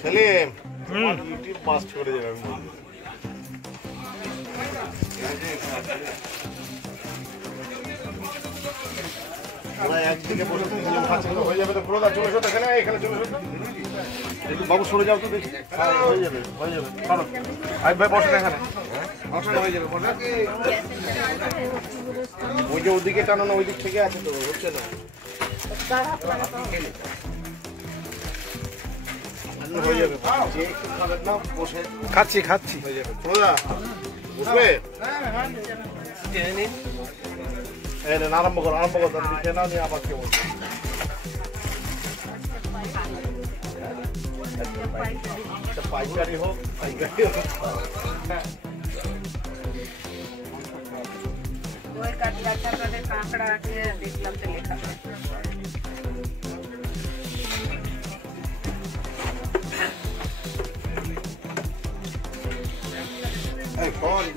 Selim YouTube past করে যাবে আমি বলছি। একদিকে বসে হয়ে যাবে তো পুরো চলে এসো এখানে এখানে চলে এসো বাবু সরে যাও তো দেখি হয়ে যাবে আই ভাই বসেন এখানে হয়ে যাবে ওই যে ওদিকে টানানো ওই দিক থেকে আছে তো হচ্ছে না হয়ে যাবে যে একটু খাবেন না বসে খাচ্ছি হয়ে যাবে পুরোদা বুঝবে আরম্ভ করো তুমি কেনা নিয়ে আবার কে বলছো পাইকারি হোক কাঁকড়া আছে দেখলাম তো লেখা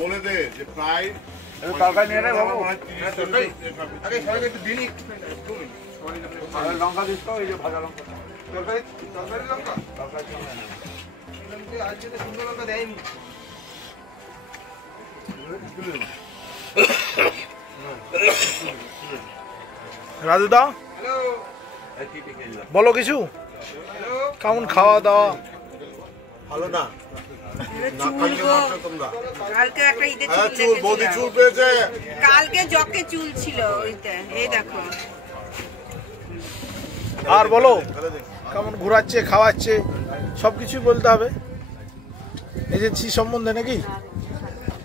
বলে দে যে প্রায় তরকারি নিয়ে নেই বাবু লঙ্কা দিস তো এই যে ভাজা লঙ্কা তরকারি লঙ্কা আজকে তো সুন্দর লঙ্কা দেয়নি রাজুদা বলো কিছু কেমন খাওয়া দাওয়া ভালো না কালকে একটা ঈদের চুল বৌদি চুল পেয়েছে কালকে জকে চুল ছিল ওইটা এই দেখো আর বলো কেমন ঘোরাচ্ছে খাওয়াচ্ছে সবকিছুই বলতে হবে এজেন্সি সম্বন্ধে নাকি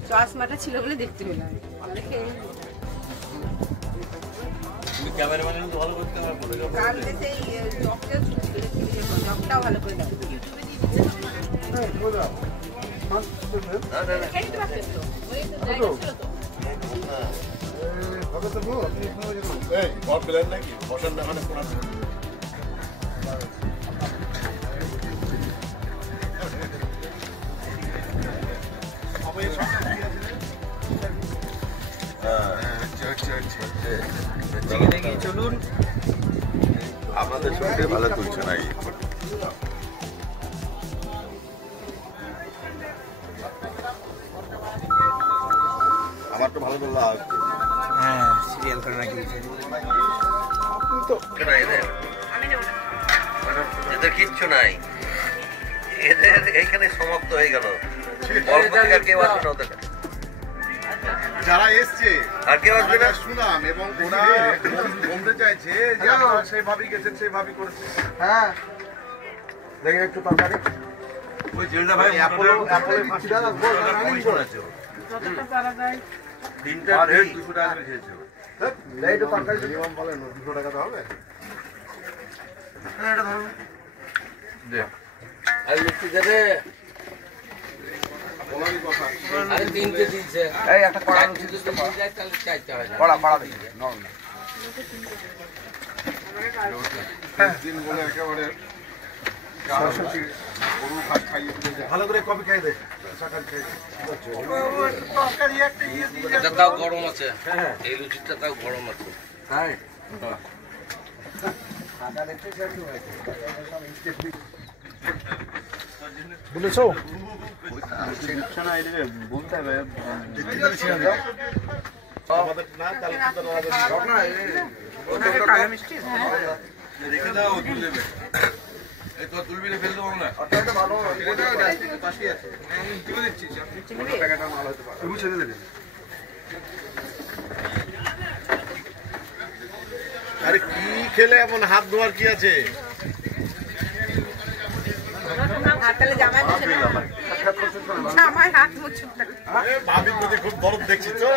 চশমাটা ছিল বলে দেখতে পেলাম কালকে সেই জকটাও চুল ছিল জকটাও ভালো করে দেখো নাকি বসান না মানে চলুন আপনাদের সঙ্গে ভালো তুলছে না আমার তো ভালো করলো হ্যাঁ সিরিয়াল করে নাকি এদের কিচ্ছু নাই এদের এইখানে সমাপ্ত হয়ে গেল কেউ আসবে না ওদের যারা এসছে আর কেউ আসবে না শুনাম এবং ওরা বলতে চাইছে যে আপনারা সেইভাবেই গেছেন সেইভাবেই করেছেন হ্যাঁ দেখেন একটু তরকারি ওই জেলটা ভাই তিনটা 200 টাকা করে খেয়েছে একটু তরকারি মিনিমাম বলেন 200 টাকা তো হবে এটা ধরুন আর লুচি দেবে আরে তিনটে দিয়েছে এই একটা কড়া লুচি দিতে পারো তাহলে চাইতে হয় না কড়া দিতে নরম দিন বলে একেবারে ভালো করে কফি খাই দে এটা তাও গরম আছে এই লুচিটা তাও গরম আছে হ্যাঁ বলেছো রেখে দাও তুলবে এই তো তুলবি না ফেল দেবো না আরে কি খেলে এমন হাত ধোয়ার কি আছে আমার হাত মুছু ভাবির প্রতি খুব দরদ দেখছি তো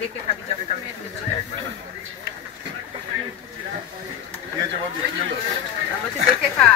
দেখে খাবি জবটা কি হয়েছে বলছি দেখে খা